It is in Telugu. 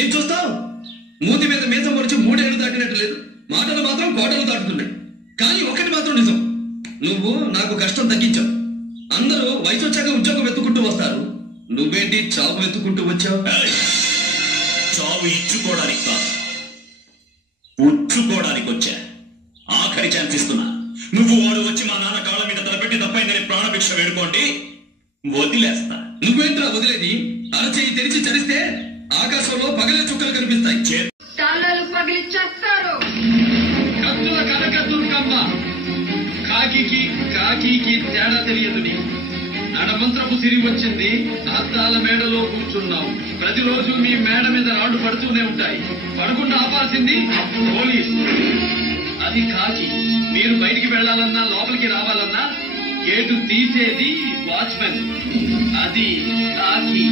ఏం చూస్తావు? మూతి మీద మీసం మరిచి 3 ఏళ్ళు దాటినట్టు లేదు, మాటలు మాత్రం కోటలు దాటుతున్నాయి. కానీ ఒకటి మాత్రం నిజం, నువ్వు నాకు కష్టం తగ్గించావు. అందరూ వయసు వచ్చాక ఉద్యోగం వెతుక్కుంటూ వస్తారు, నువ్వేంటి చావు వెతుక్కుంటూ వచ్చావు? చావు ఇచ్చుకోవడానికి కాదు, ఉచ్చుకోవడానికి వచ్చా. ఆఖరి ఛాన్స్ ఇస్తున్నా. నువ్వు వాడు వచ్చి మా నాన్న కాళ్ళ మీద తలపెట్టి తప్పైందని ప్రాణభిక్ష వేడుకోండి, వదిలేస్తా. నువ్వేంట్రా వదిలేది? అరచేయి తెరిచి చరిస్తే ఆకాశంలో పగలే చుక్కలు కనిపిస్తాయి. కత్తుల కనకత్తులకమ్మ, కాకి తేడా తెలియదుని నడమంత్రపు సిరి వచ్చింది. అద్దాల మేడలో కూర్చున్నావు. ప్రతిరోజు మీ మేడ మీద రాళ్లు పడుతూనే ఉంటాయి. పడకుండా ఆపాల్సింది పోలీస్, అది కాకి. మీరు బయటికి వెళ్లాలన్నా లోపలికి రావాలన్నా గేటు తీసేది వాచ్మెన్, అది కాకి.